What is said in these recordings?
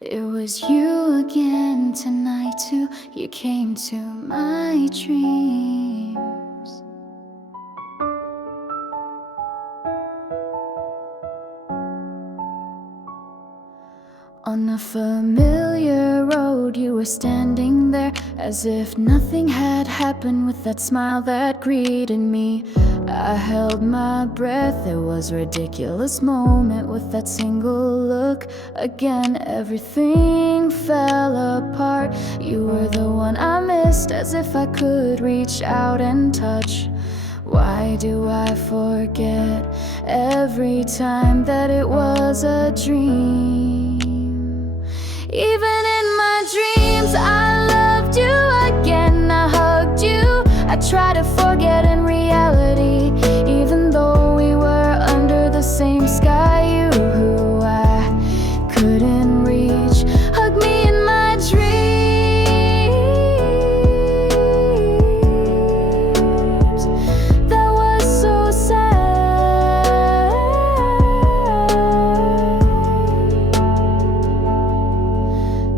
It was you again tonight too. You came to my dreams. On a familiar road, you were standing there as if nothing had happened, with that smile that greeted me. I held my breath, it was a ridiculous moment. With that single look, again everything fell apart. You were the one I missed, as if I could reach out and touch. Why do I forget every time that it was a dream? Even in my dreams, I loved you again. I hugged you, I tried to forget in reality. Even though we were under the same sky, you who I couldn't reach, hug me in my dreams. That was so sad.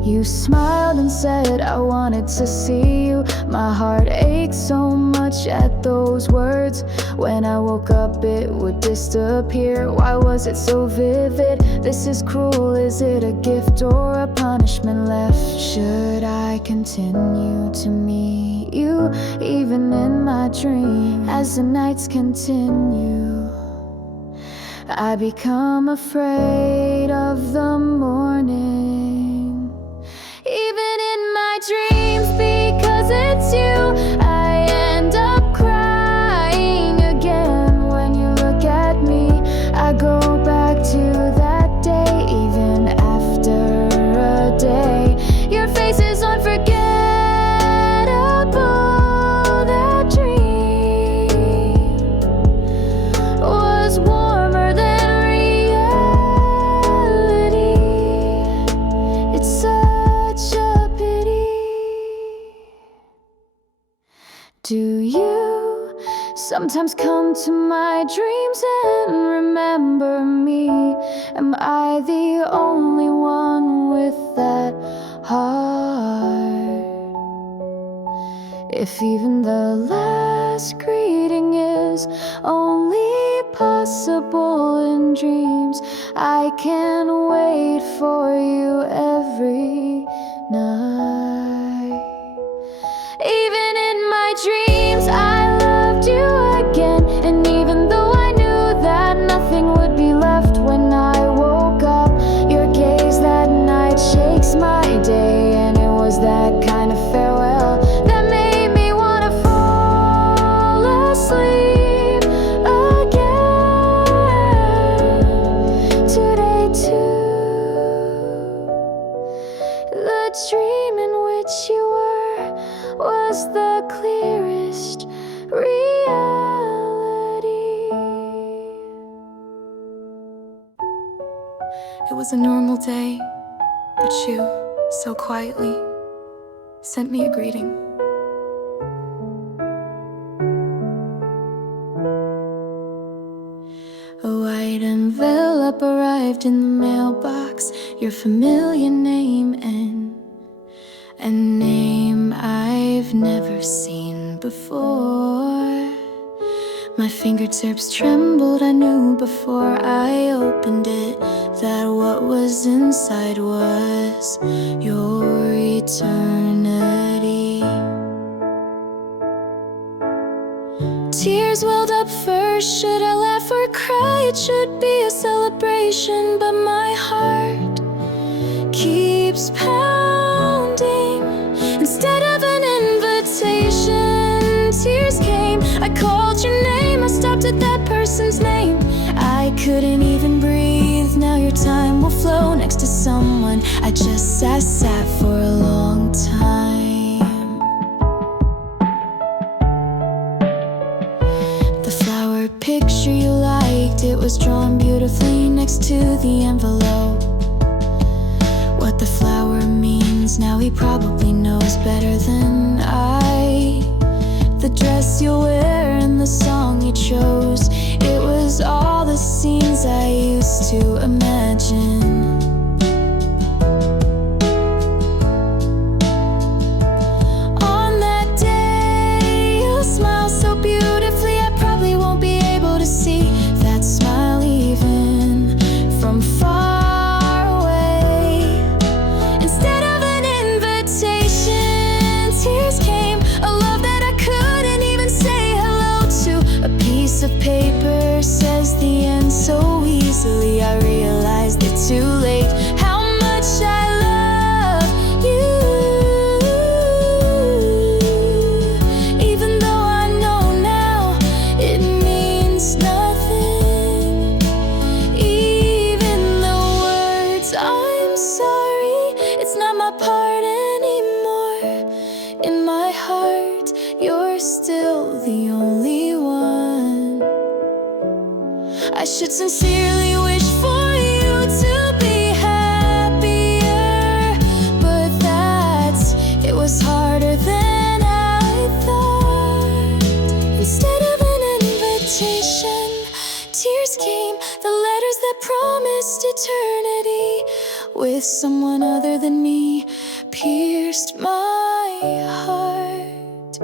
You smiled and said I wanted to see you. My heart ached so much at those words. When I woke up it would disappear. Why was it so vivid? This is cruel. Is it a gift or a punishment left? Should I continue to meet you even in my dream? As the nights continue, I become afraid of the morning. Even in my dreams, because it's you, I end up crying again. When you look at me, I go back to that day. Even after a day, your face is unforgettable. That dream was warmer than reality. It's such a pity. Do you sometimes come to my dreams and remember me? Am I the only one with that heart? If even the last greeting is only possible in dreams, I can wait for you every night. Even in my dreams, I loved you again. And even though I knew that nothing would be left when I woke up, your gaze that night shakes my day. And it was that kind of farewell that made me want to fall asleep again. Today too, the dream in which you were was the clearest reality. It was a normal day, but you, so quietly, sent me a greeting. A white envelope arrived in the mailbox, your familiar name and a name I've never seen before. My fingertips trembled, I knew before I opened it that what was inside was your eternity. Tears welled up first. Should I laugh or cry? It should be a celebration, but my heart keeps pounding. Instead of an invitation, tears came. I called your name, I stopped at that person's name. I couldn't even breathe. Now your time will flow next to someone I just sat for a long time. The flower picture you liked, it was drawn beautifully next to the envelope. What the flower means now he probably knows better than I. The dress you'll wear and the song you chose, it was all the scenes I used to imagine. I should sincerely wish for you to be happier, but it was harder than I thought. Instead of an invitation, tears came, the letters that promised eternity. With someone other than me, pierced my heart.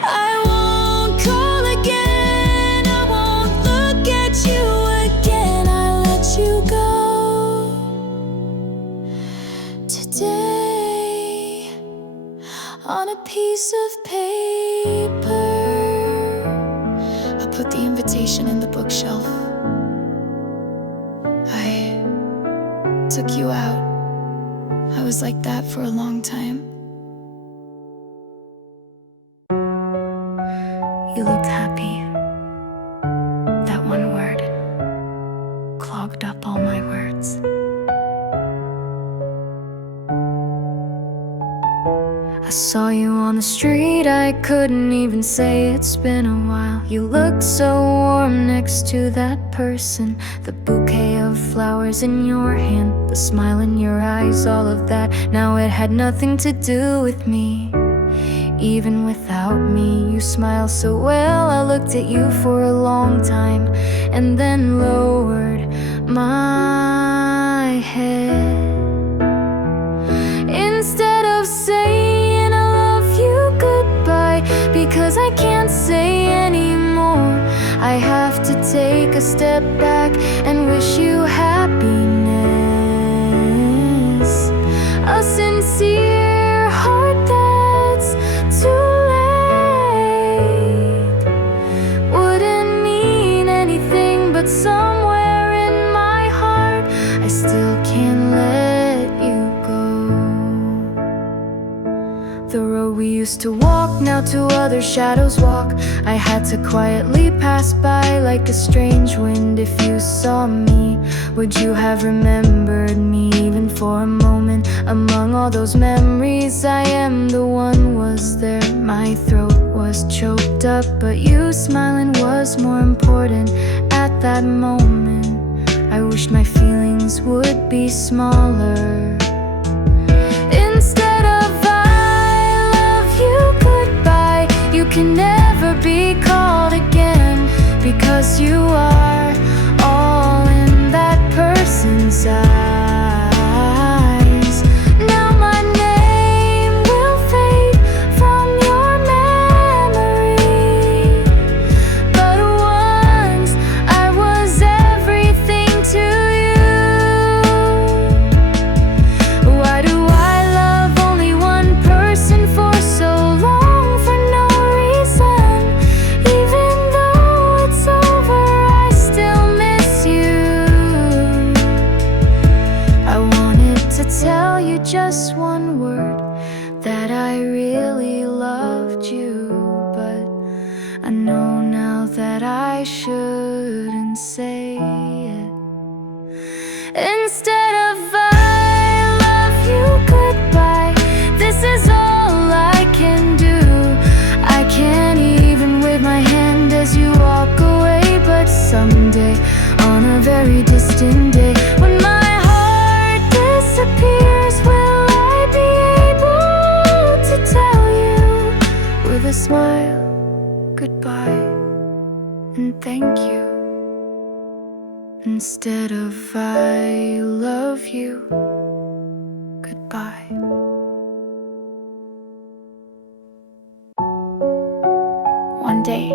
I won't call again, I won't look at you again. I let you go today on a piece of paper. I put the invitation in the bookshelf. I took you out. I was like that for a long time. You looked happy. That one word clogged up all my words. I saw you on the street, I couldn't even say it's been a while. You looked so warm next to that person, the bouquet of flowers in your hand, the smile in your eyes, all of that. Now it had nothing to do with me. Even without me, you smile so well. I looked at you for a long time and then lowered my head. Instead of saying I love you goodbye, because I can't say anymore, I have to take a step back and wish you happiness. A sincere heart that's too late wouldn't mean anything, but somewhere in my heart I still can't let you go. The road we used to walk, now two other shadows walk. I had to quietly pass by like a strange wind. If you saw me, would you have remembered me even for a moment? Among all those memories, I am the one was there. My throat was choked up, but you smiling was more important at that moment. I wish my feelings would be smaller. Instead of I love you goodbye, you can never be called again, because you are all in that person's eyes. Now my name will fade from your memory, but once I was everything to you. Why do I love only one person for so long for no reason? Even though it's over, I still miss you. I wanted to tell you just one word, that I really loved you, but I know now that I shouldn't say it. Instead of I love you goodbye, this is all I can do. I can't even wave my hand as you walk away, but someday, on a very distant day, when my heart disappears, will I be able to tell you with a smile goodbye and thank you, instead of I love you goodbye. One day,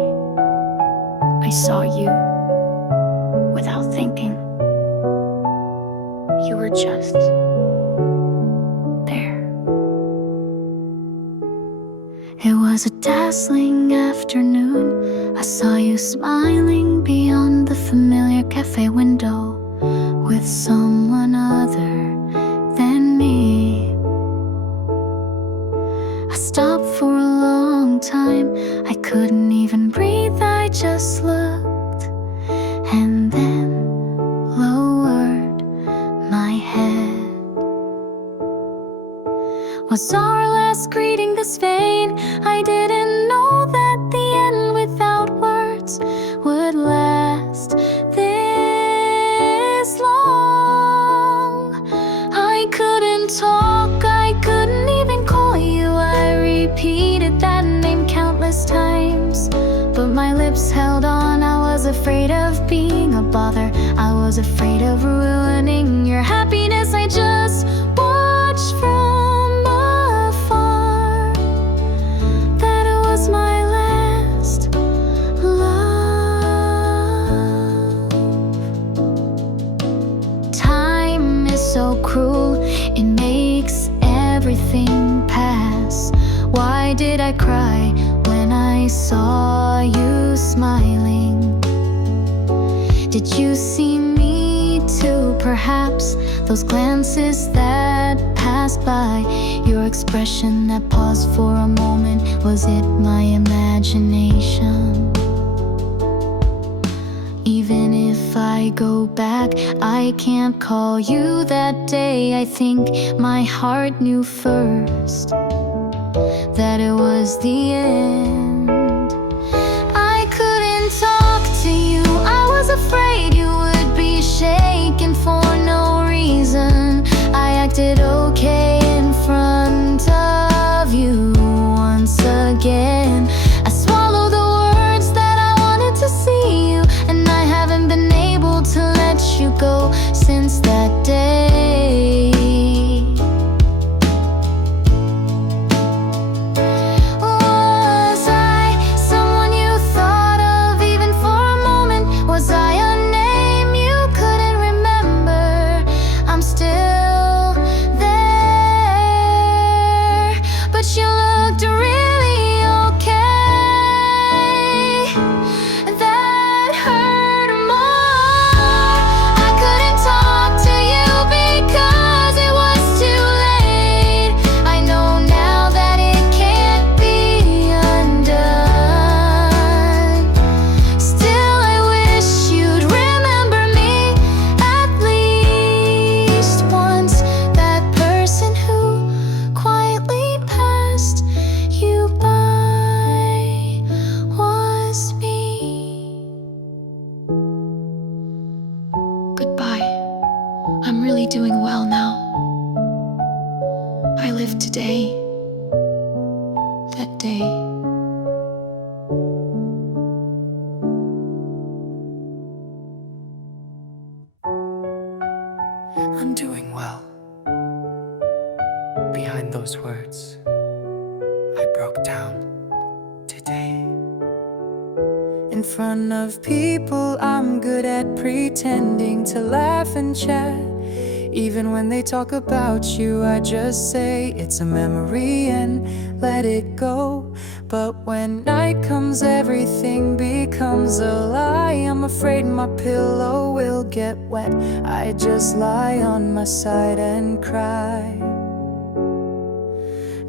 I saw you without thinking. You were just there. It was a dazzling afternoon. I saw you smiling beyond the familiar cafe window with someone other than me. I stopped for a long time. I couldn't even breathe. I just looked and then lowered my head. Was our last greeting this vain? I didn't know that the end without words would last couldn't talk, I couldn't even call you. I repeated that name countless times, but my lips held on. I was afraid of being a bother, I was afraid of ruining your happiness. I just watched from afar. That it was my last love. Time is so cruel, it makes everything pass. Why did I cry when I saw you smiling? Did you see me too? Perhaps those glances that passed by, your expression that paused for a moment, was it my imagination? Even if I go back, I can't call you that day. I think my heart knew first that it was the end. I couldn't talk to you, I was afraid you would be shaken for no reason. I acted okay in front of you once again. I swallowed the words that I wanted to see you, and I haven't been able to let you go since that day. Was I someone you thought of even for a moment? Was I a name you couldn't remember? I'm still there, but you looked really okay. That hurt more. I couldn't talk to you because it was too late. I know now that it can't be undone. Still, I wish you'd remember me at least once. That person who quietly passed you by was me. Goodbye. I'm really doing well now. I live today, that day. I'm doing well. Behind those words, I broke down today. In front of people, I'm good at pretending to laugh and chat. Even when they talk about you, I just say it's a memory and let it go. But when night comes, everything becomes a lie. I'm afraid my pillow will get wet. I just lie on my side and cry.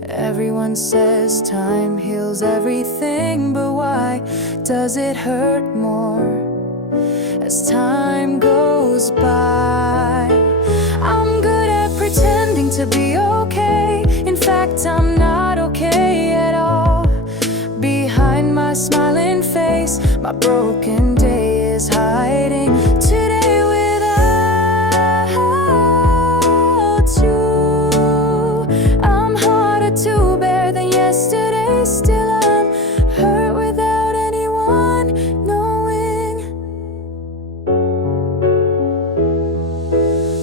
Everyone says time heals everything, but why does it hurt more as time goes by? I'm good at pretending to be okay. In fact, I'm not okay at all. Behind my smiling face, my broken day is hiding. Today without you, I'm harder to bear than yesterday. Still, I'm hurt without anyone knowing.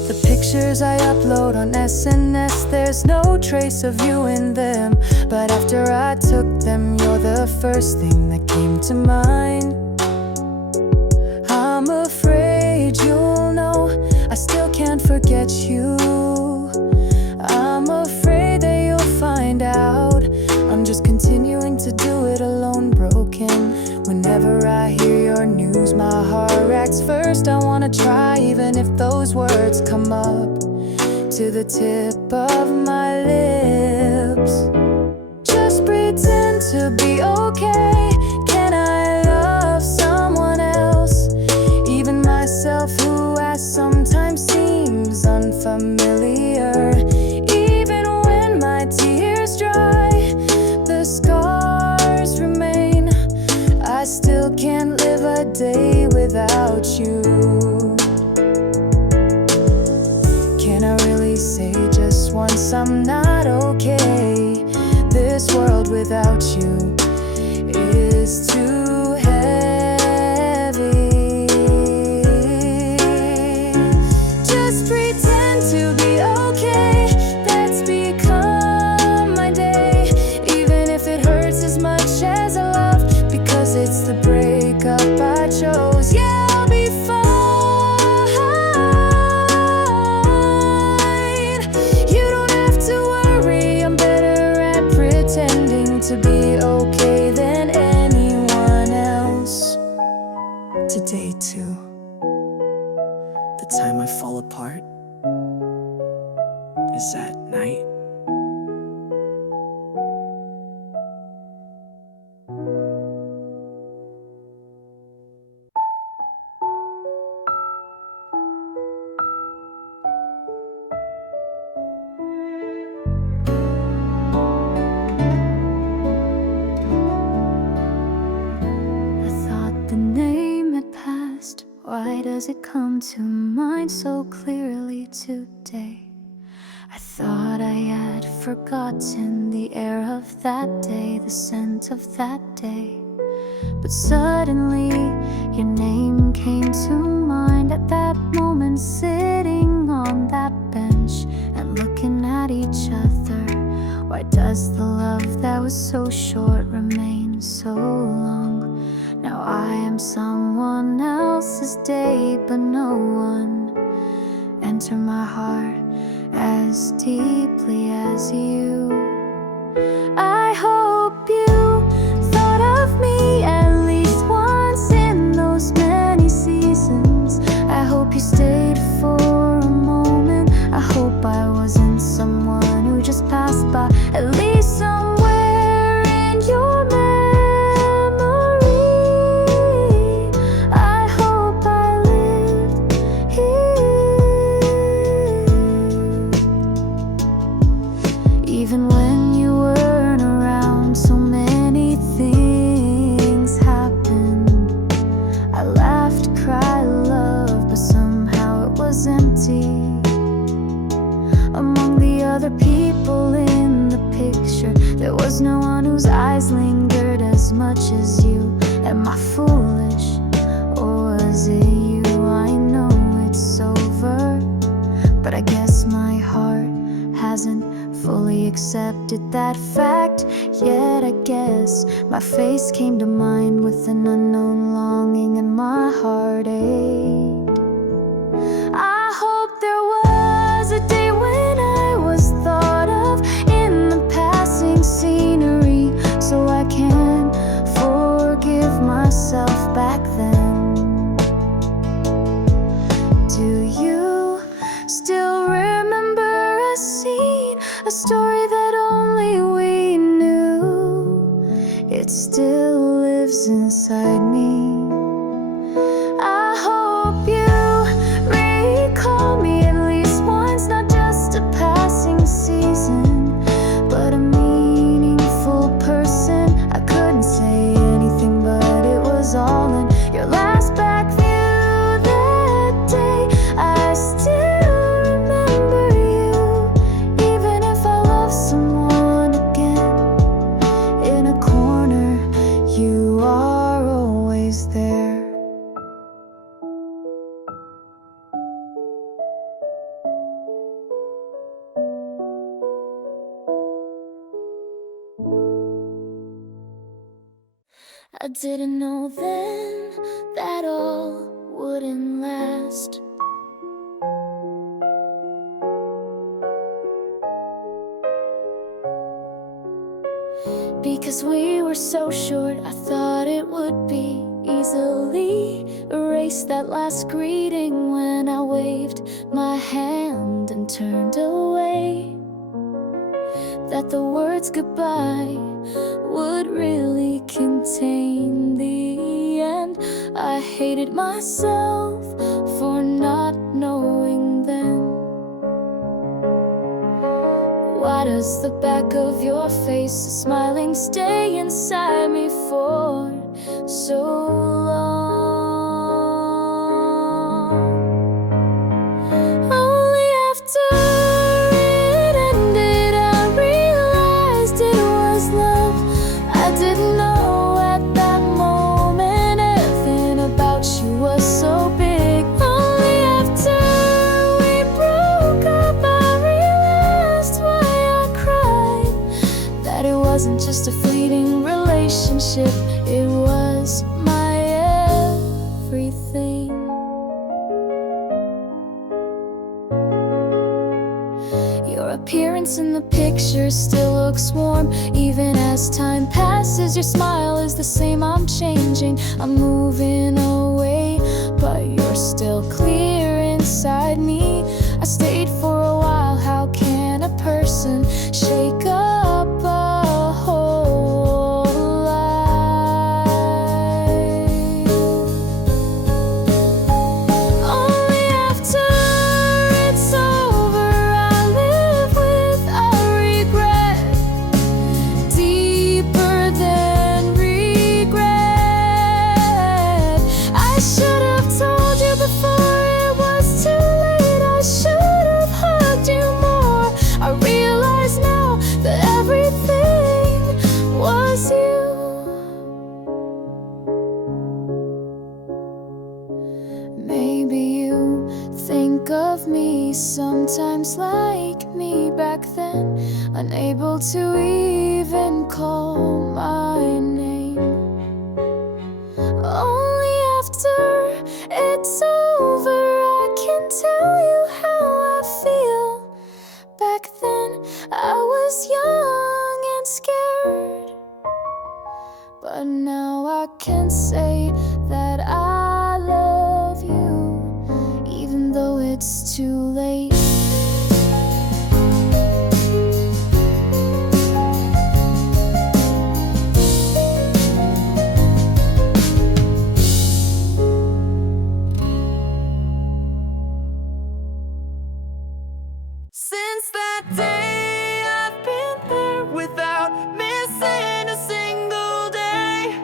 The pictures I upload on SNS, there's no trace of you in them. But after I took them, you're the first thing that came to mind. I'm afraid you'll know I still can't forget you. I'm afraid that you'll find out I'm just continuing to do it alone, broken. Whenever I hear your news, my heart reacts first. I wanna try, even if those words come up to the tip of my lips. Just pretend to be okay. Can I love someone else? Even myself, who sometimes seems unfamiliar. Even when my tears dry, the scars remain. I still can't live a day without you. Can I really say since I'm not okay. This world without you is too heavy. Just pretend to be okay. That's become my day. Even if it hurts as much as I love, because it's the breakup I chose. Yeah, I'll be fine. You don't have to worry, I'm better at pretending to be okay than anyone else. Today too, the time I fall apart is at night. I thought the name had passed. Why does it come to mind so clearly today? I thought I had forgotten the air of that day, the scent of that day. But suddenly your name came to mind at that moment, sitting on that bench and looking at each other. Why does the love that was so short remain so long? Now I am someone else's day, but no one enter my heart as deeply as you. I hope you thought of me at least once in those many seasons. I hope you stayed for a moment. I hope I wasn't someone who just passed by. At least somewhere in your memory, I hope I lived here. Even when you weren't around, so many things happened. I laughed, cried, loved, but somehow it was empty. Among the other people in the picture, there was no one whose eyes lingered as much as you. Am I foolish, or was it you? I know it's over, but I guess my heart hasn't fully accepted that fact yet. I guess my face came to mind with an unknown longing and my heart ached. I hope there was a day when I was thought of in the passing scenery, so I can forgive myself back then. Do you still remember a scene, a story that only we knew? It still lives inside me. I hope you recall me at least once, not just a passing season, but a meaningful person. I couldn't say anything, but it was all in your last back view that day. I still remember you, even if I love someone again. In a corner, you are always there. I didn't know then that all wouldn't last. Because we were so short, I thought it would be easily erase that last greeting when I waved my hand and turned away. That the words goodbye would really contain the end. I hated myself for not knowing then. Why does the back of your face smiling stay inside me for so long? Only after it ended just a fleeting relationship. It was my everything. Your appearance in the picture still looks warm. Even as time passes, your smile is the same. I'm changing, I'm moving away, but you're still clear inside me. I stayed for a while. How can a person shake up a whole life? Only after it's over, I live with a regret deeper than regret. I should have told you before it was too late. I should have hugged you more. I realize now that everything was you. Maybe you think of me sometimes like me back then, unable to even call my name. Only after it's over, I can tell you how I feel. Back then, I was young and scared, but now I can say that I love you, even though it's too late. Since that day, I've been there without missing a single day.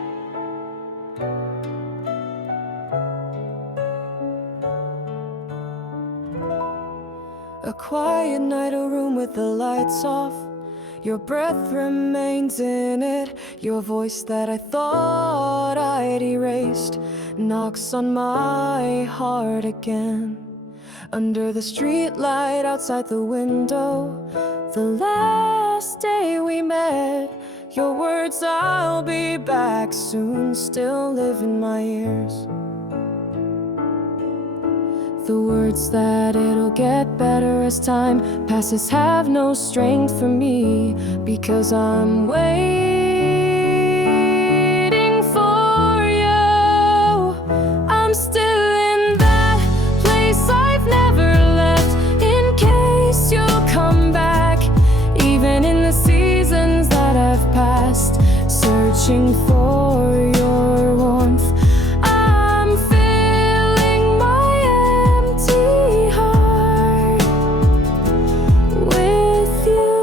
A quiet night, a room with the lights off. Your breath remains in it. Your voice that I thought I'd erased knocks on my heart again. Under the streetlight outside the window, the last day we met, your words, "I'll be back soon," still live in my ears. The words that it'll get better as time passes have no strength for me, because I'm waiting for you. I'm still in that place I've never left, in case you'll come back, even in the seasons that have passed, searching for your warmth. I'm filling my empty heart with you.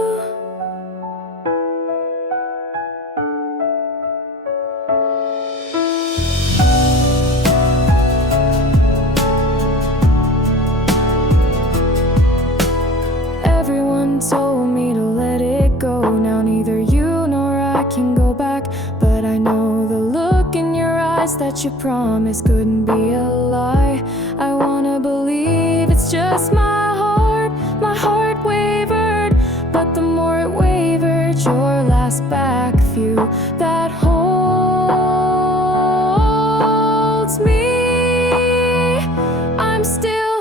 Everyone told me to let it go. Now neither you nor I can go back, but I know the look in your eyes that you promised couldn't be a lie. I wanna believe it's just my heart wavered, but the more it wavered, your last back view that holds me. I'm still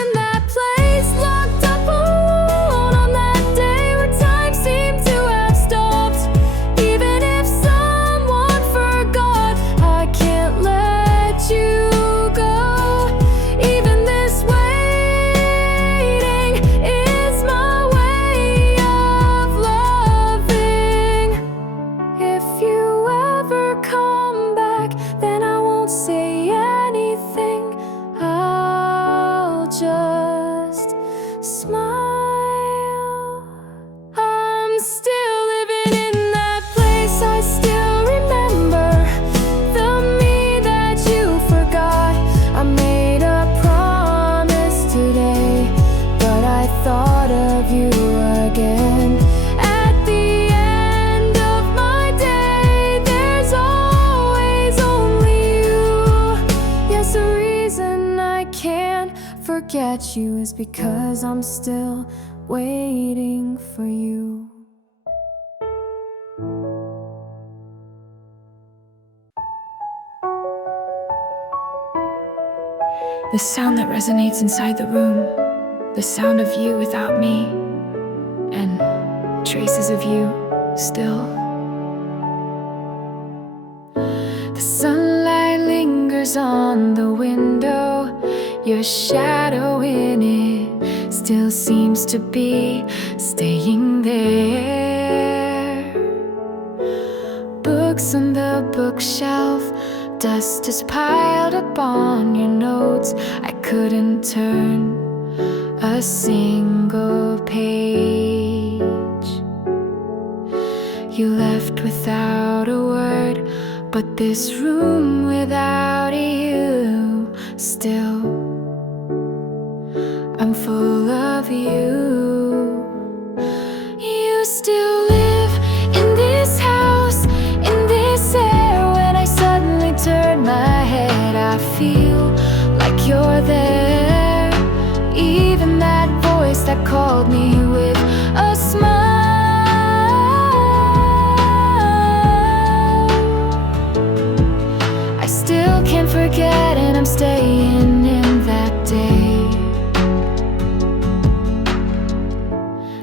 in that place, locked up alone on that day where time seemed to have stopped. Even if someone forgot, I can't let you go. Even this waiting is my way of loving. If you ever come back, then I won't say anything. I'll just smile. I'm still living in that place. I still remember the me that you forgot. I made a promise today, but I thought of you again. At the end of my day, there's always only you. Yes, the reason I can't forget you is because I'm still waiting for you. The sound that resonates inside the room, the sound of you without me, and traces of you still. The sunlight lingers on the window, your shadow in it still seems to be staying there. Books on the bookshelf, dust is piled up on your notes. I couldn't turn a single page. You left without a word, but this room without you, still I'm full of you. You still live in this house, in this air. When I suddenly turn my head, I feel like you're there. Even that voice that called me with a smile, I still can't forget, and I'm staying in that day.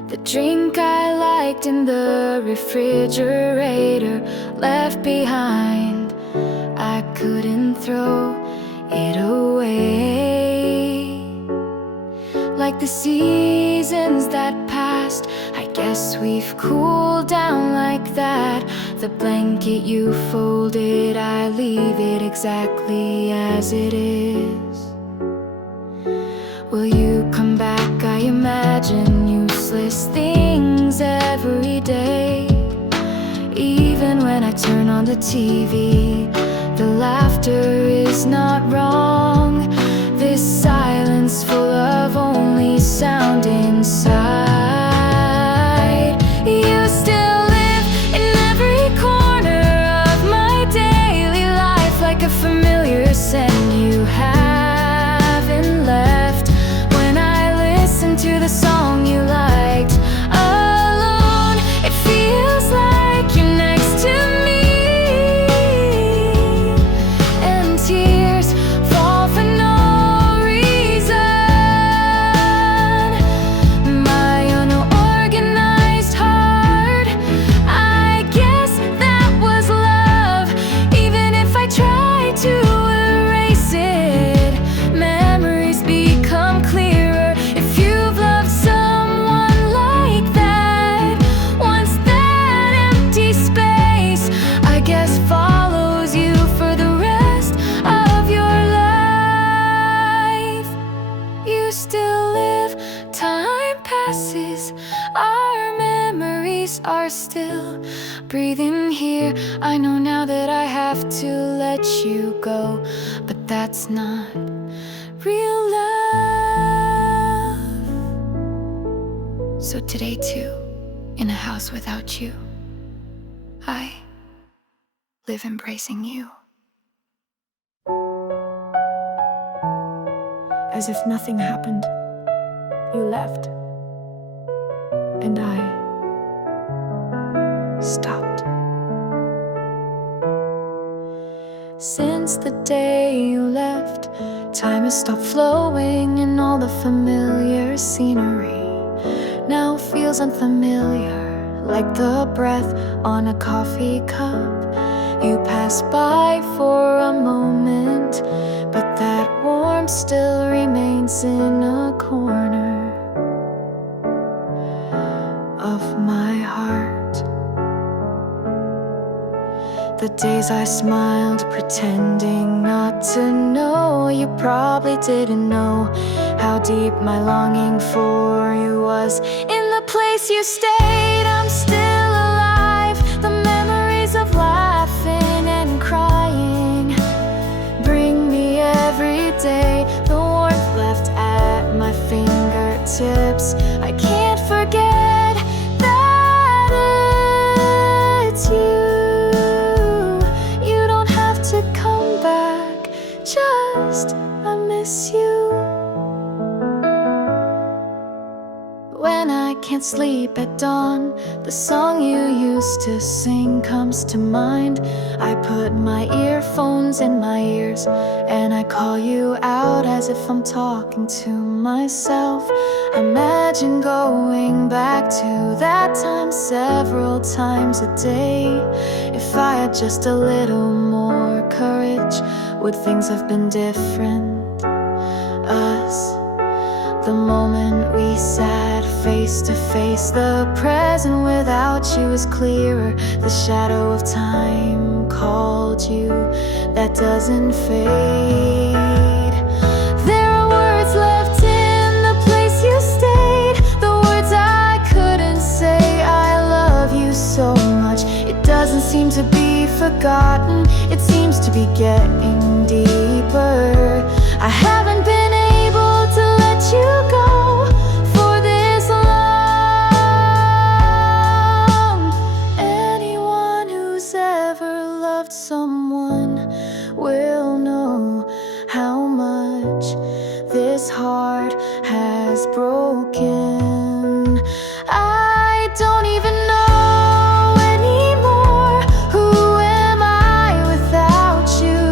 The drink I liked in the refrigerator, left behind, I couldn't throw it away. Like the seasons that passed, I guess we've cooled down like that. The blanket you folded, I leave it exactly as it is. Will you come back? I imagine useless things every day. Even when I turn on the TV, the laughter is not wrong. This silence full of only sound inside. You still live in every corner of my daily life, like a familiar scent you haven't left. When I listen to the song you liked alone, it feels like you're next to me. And tears fall for no reason. My unorganized heart, I guess that was love. Even if I try to erase it, memories become clearer. If you've loved someone like that, once that empty space, I guess, follows you for the rest of your life. You still live, time passes, our memories are still breathing here. I know now that I have to let you go, but that's not real love. So today too, in a house without you, I live embracing you. As if nothing happened, you left, and I stopped. Since the day you left, time has stopped flowing, and all the familiar scenery now feels unfamiliar, like the breath on a coffee cup. You pass by for a moment, but that warmth still remains in a corner of my heart. The days I smiled, pretending not to know, you probably didn't know how deep my longing for you was. In the place you stayed, I'm still alive. The memories of laughing and crying bring me every day. The warmth left at my fingertips, I can't forget that it's you. You don't have to come back, just I miss you. When I can't sleep at dawn, the song you used to sing comes to mind. I put my earphones in my ears and I call you out as if I'm talking to myself. Imagine going back to that time several times a day. If I had just a little more courage, would things have been different? The moment we sat face to face, the present without you is clearer. The shadow of time called you, that doesn't fade. There are words left in the place you stayed, the words I couldn't say. I love you so much, it doesn't seem to be forgotten. It seems to be getting deeper. I haven't been able to let you go for this long. Anyone who's ever loved someone will know how much this heart has broken. I don't even know anymore. Who am I without you?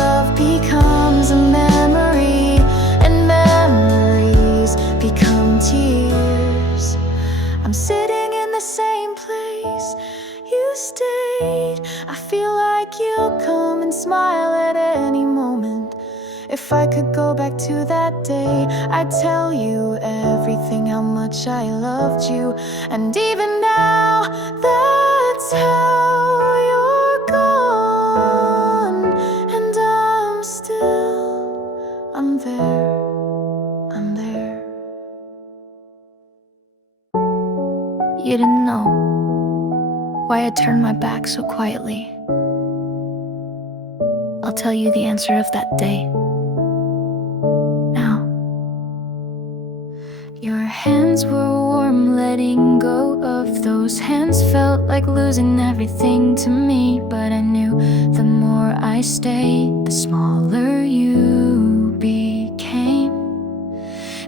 Love becomes a memory, and memories become tears. I'm sitting in the same place you stayed. I feel like you'll come and smile at any moment. If I could go back to that day, I'd tell you everything, how much I loved you. And even now, that's how you're gone. And I'm there, I'm there. You didn't know why I turned my back so quietly. I'll tell you the answer of that day. Now, your hands were warm, letting go of those hands felt like losing everything to me. But I knew the more I stayed, the smaller you became.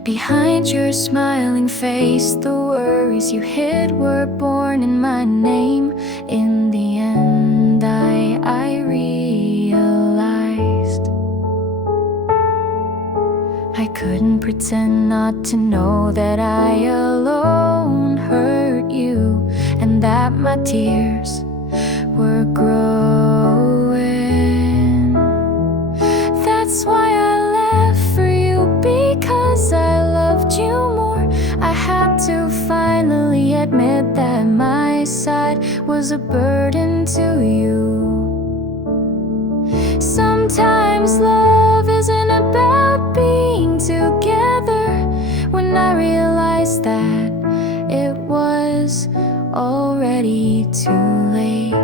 Behind your smiling face, the worries you hid were born in my name. In the end, I realized I couldn't pretend not to know that I alone hurt you, and that my tears were growing. That's why I left for you, because I loved you more. I had to finally admit that my side was a burden to you. Sometimes love isn't about being together. When I realized that it was already too late.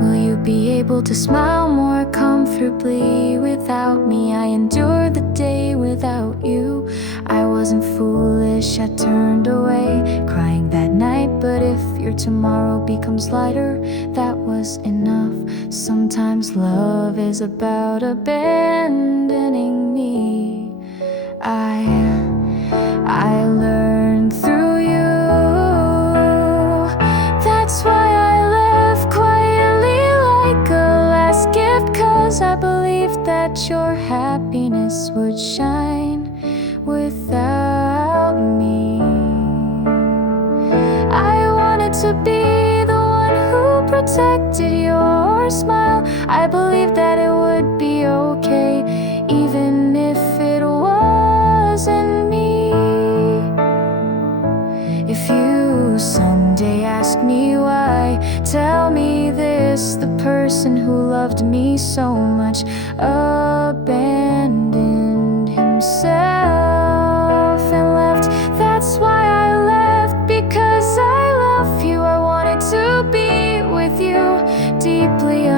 Will you be able to smile more comfortably without me? I endured the day without you. I wasn't foolish, I turned away, crying that night. But if your tomorrow becomes lighter, that was enough. Sometimes love is about abandoning me. I learned through you. That's why I left quietly like a last gift, 'cause I believed that your happiness would shine without me. I wanted to be the one who protected your smile. I believed that it would be okay, even if it wasn't me. If you someday ask me why, tell me this: the person who loved me so much abandoned himself and left. That's why I left, because I love you. I wanted to be with you deeply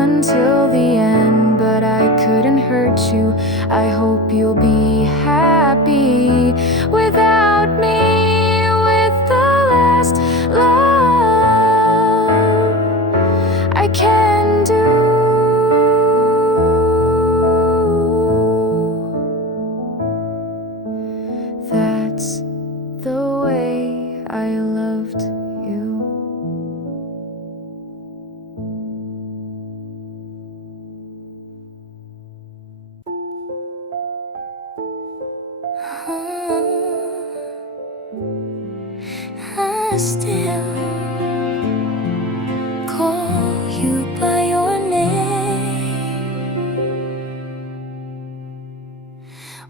still call you by your name.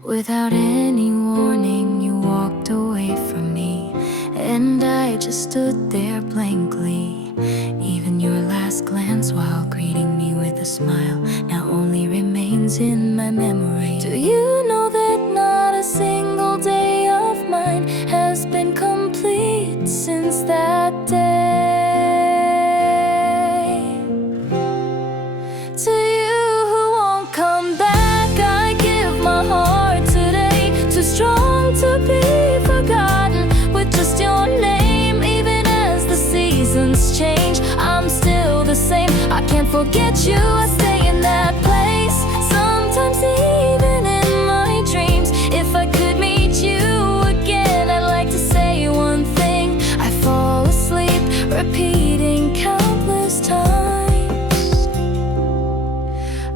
Without any warning, you walked away from me, and I just stood there blankly. Even your last glance while greeting me with a smile now only remains in my memory. Do you know that not a single day of mine has been complete since that day? To you who won't come back, I give my heart today. Too strong to be forgotten with just your name. Even as the seasons change, I'm still the same. I can't forget you, I stay in that place. Sometimes even in my dreams, if I could meet you again, I'd like to say one thing. I fall asleep repeating countless times.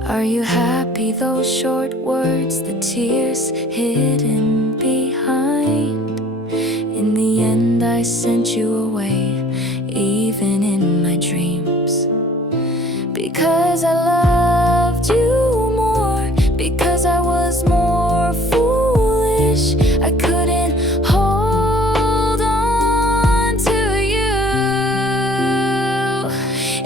Are you happy? Those short words, the tears hidden behind. In the end I sent you away, even in my dreams, because I loved you more, because I was more foolish. I couldn't hold on to you.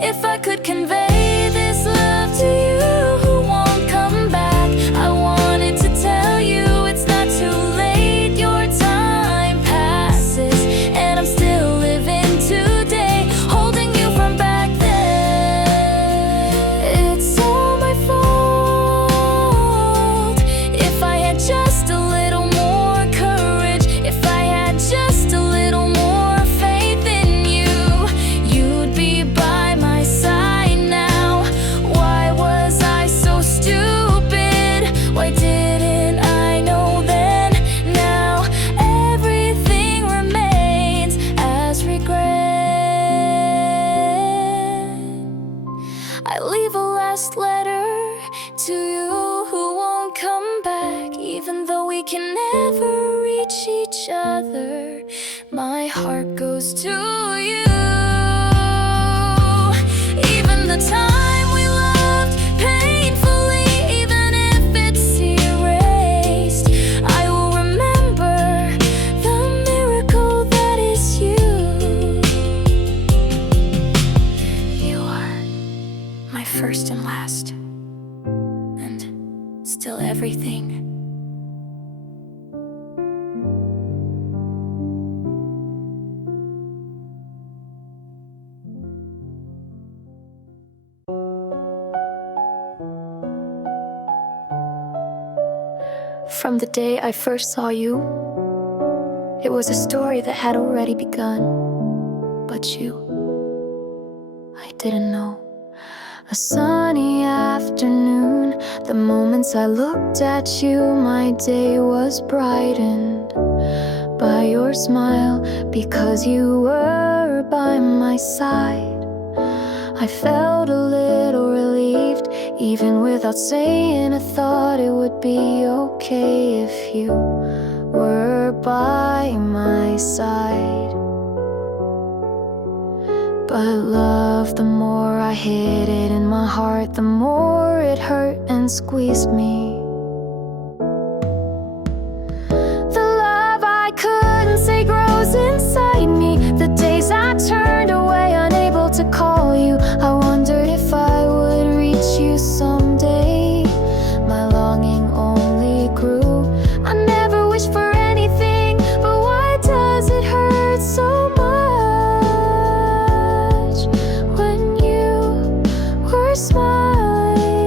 If I could convey this love to you who won't come back, I wanted to tell you it's not too late. Your time passes and I'm still living today, holding you from back then. It's all my fault. If I had just a little more courage, if I had just a little more faith in you, you'd be by my side now. Why was I so stupid? Why didn't I know then? Now everything remains as regret. I leave a last letter to you who won't come back, even though we can never reach each other. My heart goes to you. Even the time we loved painfully, even if it's erased, I will remember the miracle that is you. You are my first and last, and still everything. From the day I first saw you, it was a story that had already begun. But you, I didn't know. A sunny afternoon, the moments I looked at you, my day was brightened by your smile, because you were by my side. I felt a little relieved, even without saying I thought it would be okay if you were by my side. But love, the more I hid it in my heart, the more it hurt and squeezed me. The love I couldn't say grows inside me. The days I turned away, unable to call you, I wondered if I would reach you someday. My longing only grew. I never wished for anything, but why does it hurt so much when you were smiling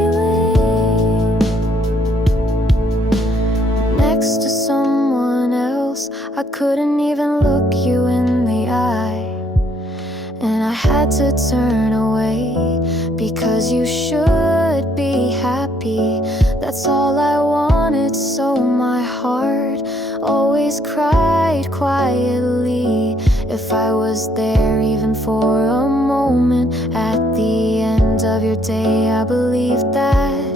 next to someone else? I couldn't even look you in the eye, and I had to turn away, because you should be happy. That's all I wanted, so my heart always cried quietly. If I was there even for a moment at the end of your day, I believed that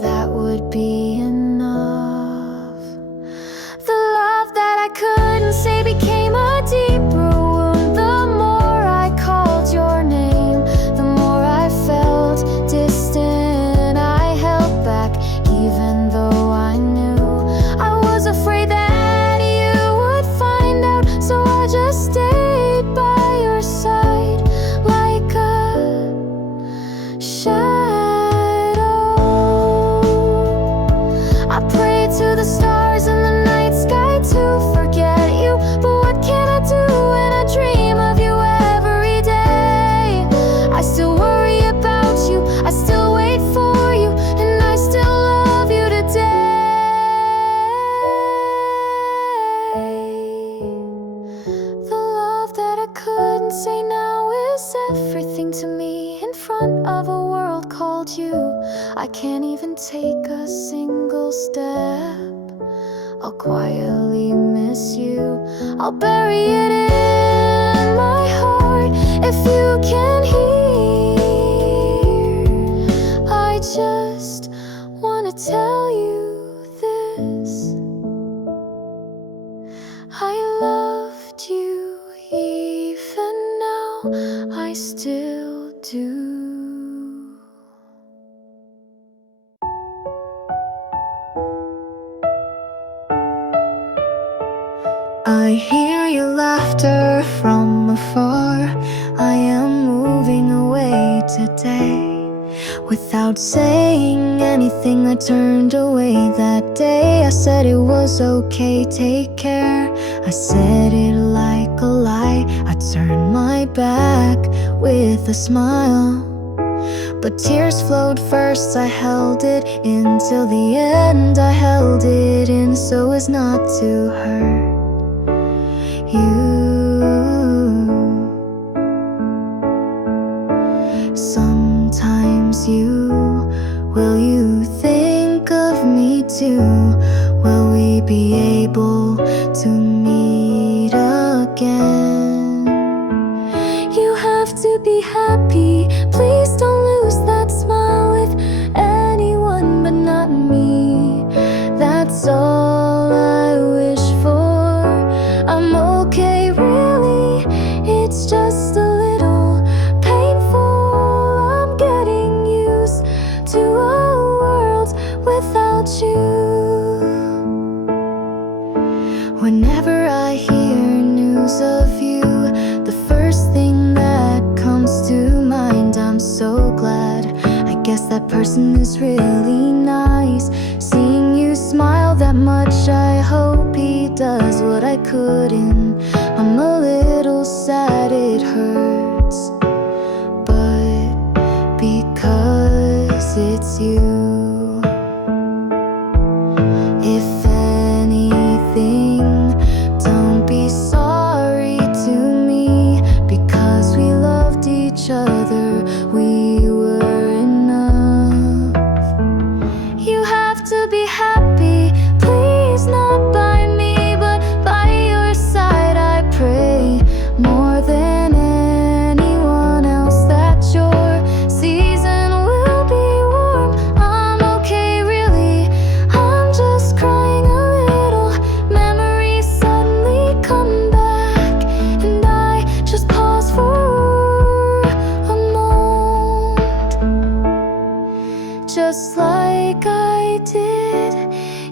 that would be enough. The love that I couldn't say became a deeper wound. say now is everything to me. In front of a world called you, I can't even take a single step. I'll quietly miss you. I'll bury it in my heart if you can hear. I just wanna tell you this. I loved you even now, I still do. I hear your laughter from afar. I am moving away today. Without saying anything, I turned away that day. I said it was okay, take care. I said it like a lie. I turned my back with a smile, but tears flowed first. I held it in till the end. I held it in so as not to hurt you. Sometimes will you think of me too? Will we be able to meet again? You have to be happy, please don't lose that smile with anyone but not me. That's all I wish for. I'm okay really, it's just a little painful. I'm getting used to a world without you. Whenever I hear news of you, the first thing that comes to mind, I'm so glad. I guess that person is really nice. Seeing you smile that much, I hope he does what I couldn't. I'm a little sad, it hurts, but because it's you. If anything, don't be sorry to me, because we loved each other, we were enough. You have to be happy, please not by me, but by your side. I pray more than anyone else that your season will be warm. I'm okay really, I'm just crying a little. Memories suddenly come back, and I just pause for a moment. Just like I did,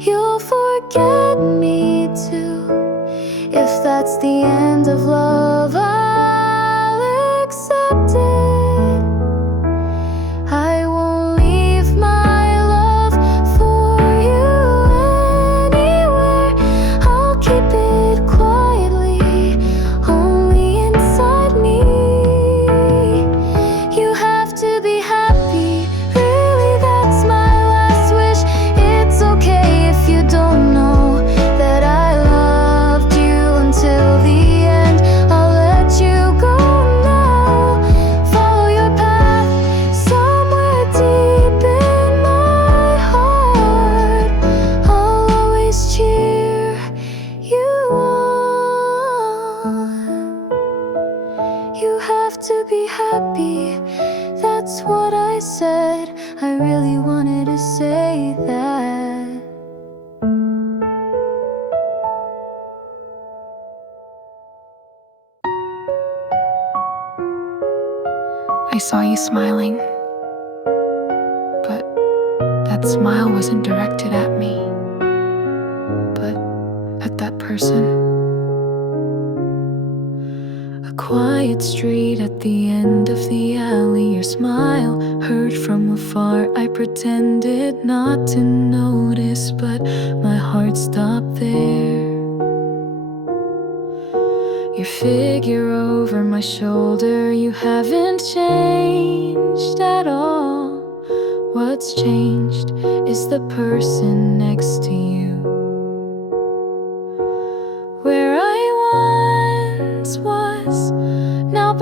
you'll forget me too. If that's the end of love, I'll accept it. I won't leave my love for you anywhere. I'll keep it quietly, only inside me. You have to be happy, really, that's my last wish. It's okay if you don't know that I loved you until the end. I'll let you go now. Follow your path somewhere deep in my heart. I'll always cheer you on. You have to be happy, that's what I said. I really wanted to say that. I saw you smiling, but that smile wasn't directed at me, but at that person. A quiet street at the end of the alley, your smile heard from afar. I pretended not to notice, but my heart stopped there. Your figure over my shoulder, you haven't changed at all. What's changed is the person next to you. Where I once was, now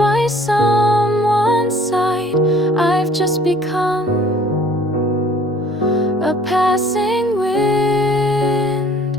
become a passing wind.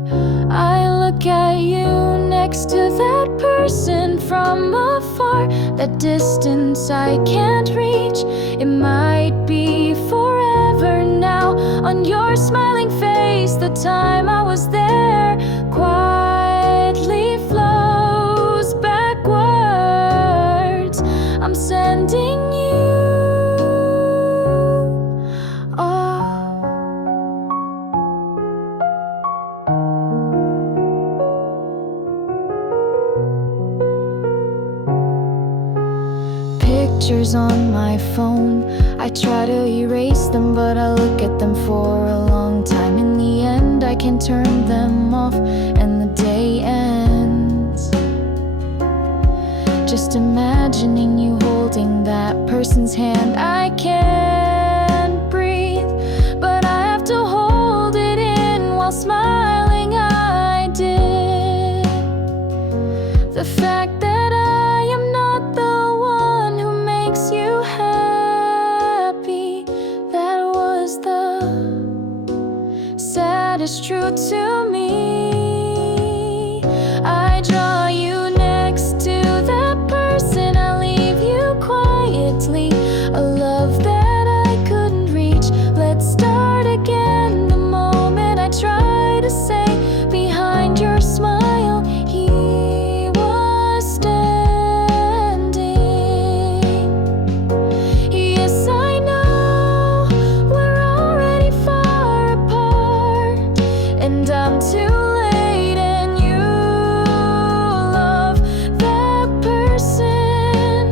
I look at you next to that person from afar. That distance I can't reach. It might be forever now. On your smiling face, the time I was there quietly flows backwards. I'm sending you off. Pictures on my phone, I try to erase them, but I look at them for a long time. In the end, I can turn them off, and the day ends. Just imagining you holding that person's hand, I can't breathe, but I have to hold it in while smiling. I did. The fact that I am not the one who makes you happy, that was the saddest truth to me. I draw you next to that person, I leave you quietly, a love that I couldn't reach. Let's start again. The moment I try to say behind your smile, he was standing. Yes, I know we're already far apart, and I'm too late, and you love that person,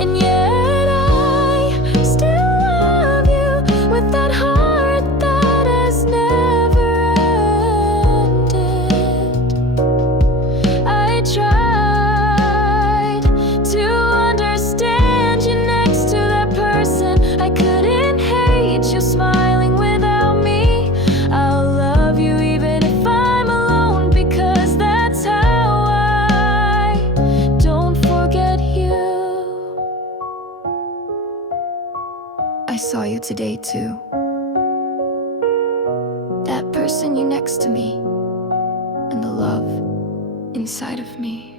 and yet I still love you with that heart that has never ended. I tried to understand you next to that person. I couldn't hate you smiling without me. I'll love you even if I'm alone, because that's how I don't forget you. I saw you today too. That person, you next to me, and the love inside of me.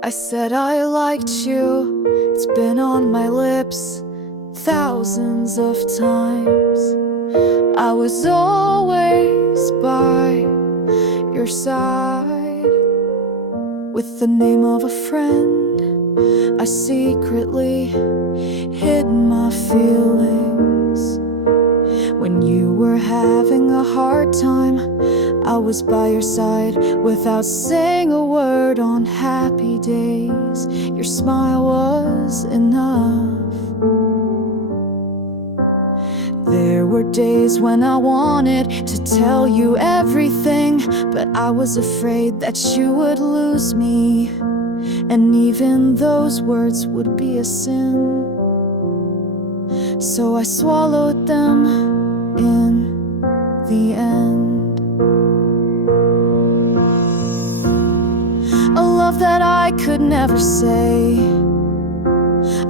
I said I liked you, it's been on my lips thousands of times. I was always by your side. With the name of a friend, I secretly hid my feelings. When you were having a hard time, I was by your side without saying a word. On happy days, your smile was enough. There were days when I wanted to tell you everything, but I was afraid that you would lose me, and even those words would be a sin. So I swallowed them in the end. A love that I could never say,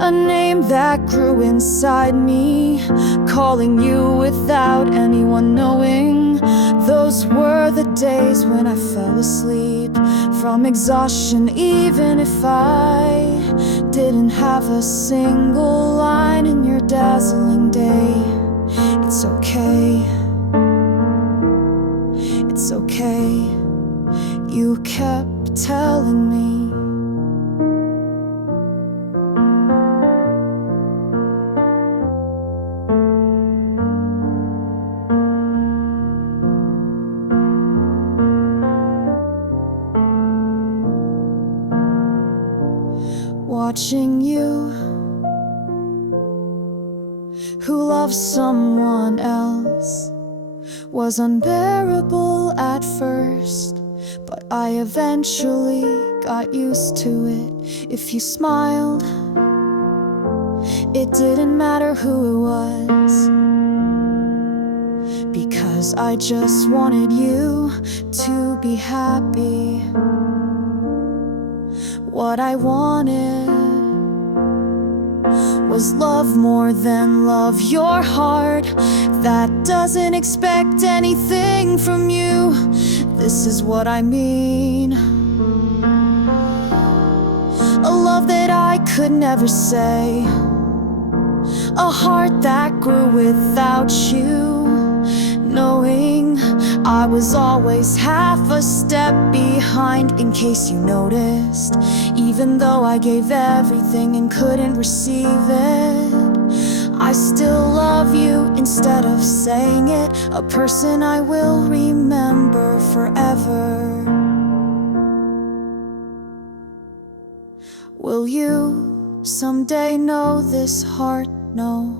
a name that grew inside me, calling you without anyone knowing. Those were the days when I fell asleep from exhaustion, even if I didn't have a single line in your dazzling day. It's okay, it's okay, you kept telling me. Watching you, who loves someone else, was unbearable at first, but I eventually got used to it. If you smiled, It didn't matter who it was, because I just wanted you to be happy. What I wanted was love more than love. Your heart that doesn't expect anything from you. This is what I mean. A love that I could never say. A heart that grew without you. Knowing I was always half a step behind, in case you noticed. Even though I gave everything and couldn't receive it, I still love you instead of saying it. A person I will remember forever. Will you someday know this heart? No,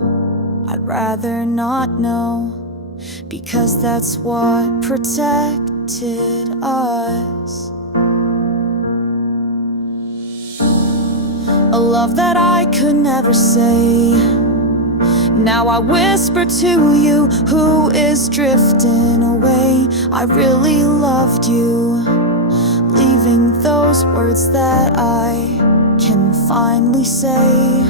I'd rather not know, because that's what protected us. A love that I could never say. Now I whisper to you who is drifting away. I really loved you, leaving those words that I can finally say.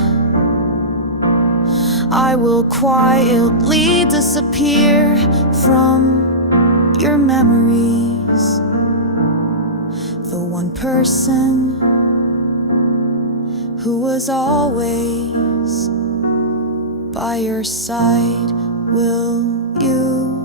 I will quietly disappear from your memories. The one person who was always by your side, will you